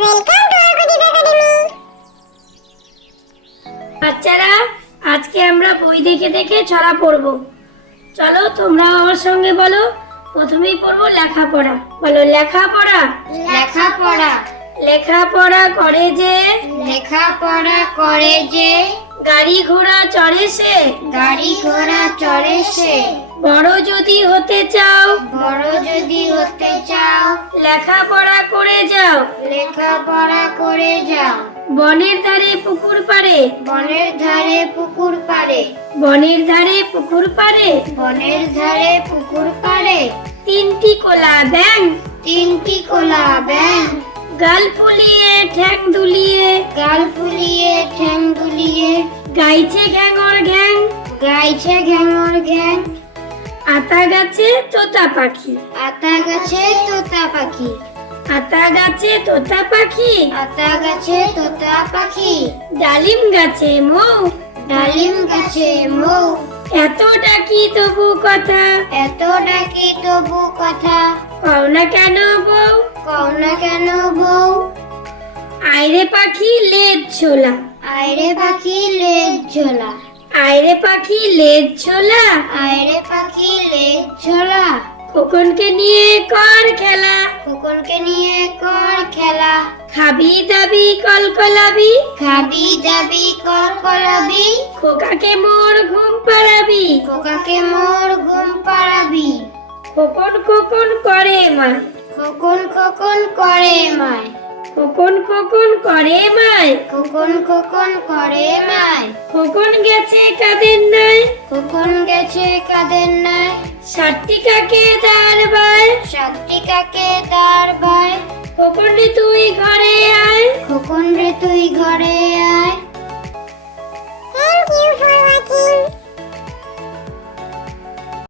Welcome to ArkoDeep Academy। বাচ্চারা, আজকে আমরা বই দেখে দেখে ছড়া পড়ব। চলো তোমরাও আমার সঙ্গে বলো। প্রথমেই পড়বো লেখাপড়া। বলো লেখাপড়া। লেখাপড়া লেখাপড়া করে যে, লেখাপড়া করে যে, গাড়ি ঘোড়া চড়ে সে, গাড়ি ঘোড়া চড়ে সে, বড় যদি হতে চাও, বড় যদি হতে চাও, লেখাপড়া করে যাও। লেখাপড়া করে যাও। বনের ধারে পুকুর পাড়ে, বনের ধারে পুকুর পাড়ে, বনের ধারে পুকুর পাড়ে, বনের ধারে পুকুর পাড়ে, তিনটি কোলা ব্যাঙ, তিনটি কোলা ব্যাঙ, গাল ফুলিয়ে ঠ্যাং দুলিয়ে, গাল ফুলিয়ে ঠ্যাং দুলিয়ে, গাইছে ঘ্যাঙর ঘ্যাং, গাইছে ঘ্যাঙর ঘ্যাং, আতা গাছে তোতা পাখি, আতা গাছে তোতা পাখি, আতা গাছে তোতা পাখি, আতা গাছে তোতা পাখি, ডালিম গাছে মৌ, ডালিম গাছে মৌ, এত ডাকি তবু কথা, এত ডাকি তবু কথা, কও না কেন বউ, কও না কেন বউ, আইরে পাখি লেজ ছোলা, আইরে পাখি লেজ ঝোলা, আইরে পাখি লেজ ছোলা, আইরে পাখি লেজ ঝোলা, খোকনকে নিয়ে কর খেলা, খোকনকে নিয়ে কর খেলা, খাবি দাবি কলকলাবি, খাবি দাবি কলকলাবি, খোকাকে মোর ঘুম পাড়াবি, খোকাকে মোর ঘুম পাড়াবি, খোকন খোকন করে মায়, খোকন খোকন করে মায়, খোকন খোকন করে মায়, খোকন খোকন করে মায়, খোকন গেছে কাদের নাই, খোকন গেছে কাদের নাই, ষাটটি কাকে দাঁড় বায়, সাতটি কাকে তার ভাই, খোকন রে তুই ঘরে